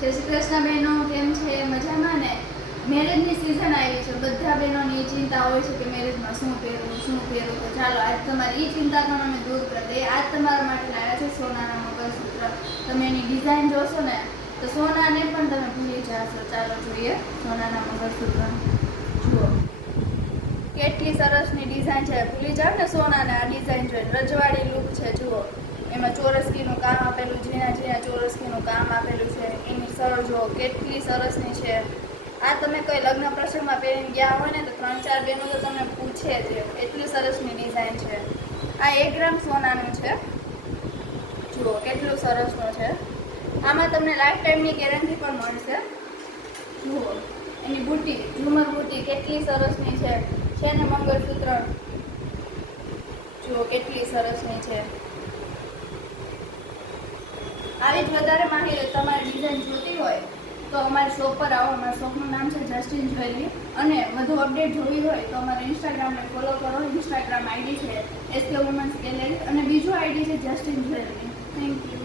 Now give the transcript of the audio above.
જય શ્રી કૃષ્ણ બહેનો, કેમ છે? મજામાં ને? મેરેજની સિઝન આવી છે, બધા બહેનોની ચિંતા હોય છે કે મેરેજમાં શું પહેરવું. તો ચાલો આજ તમારી એ ચિંતા પણ અમે દૂર કરી દઈએ. આજ તમારા માટે લાવ્યા છે સોનાના મંગળસૂત્ર. તમે એની ડિઝાઇન જોશો ને તો સોનાને પણ તમે ભૂલી જશો. ચાલો જોઈએ સોનાના મંગળસૂત્ર. જુઓ કેટલી સરસની ડિઝાઇન છે. ભૂલી જાવ ને સોનાને આ ડિઝાઇન જોઈને. રજવાડી લુક છે. જુઓ એમાં ચોરસકીનું કામ આપેલું, ઝીણા ચોરસકીનું કામ આપેલું છે. એની સર જો કેટલી સરસની છે. આ તમે કોઈ લગ્ન પ્રસંગમાં પહેરીને ગયા હોય ને તો 3-4 બહેનો તો તમને પૂછે છે, એટલી સરસની ડિઝાઇન છે. આ 1 ગ્રામ સોનાનું છે. જુઓ કેટલું સરસનું છે. આમાં તમને લાઈફ ટાઈમની ગેરંટી પણ મળશે. જુઓ એની બુટ્ટી, ઝુમર બુટ્ટી કેટલી સરસની છે ને મંગળસૂત્ર જુઓ કેટલી સરસની છે. આવી જ વધારે માહિતી તમારી ડિઝાઇન જોતી હોય તો અમારી શોપ પર આવો. અમારા શોપનું નામ છે જસ્ટિન જ્વેલરી. અને વધુ અપડેટ જોવી હોય તો અમારે ઇન્સ્ટાગ્રામને ફોલો કરો. ઇન્સ્ટાગ્રામ આઈડી છે SK વુમન્સ ગેલેરી અને બીજું આઈડી છે જસ્ટિન જ્વેલરી. Thank you.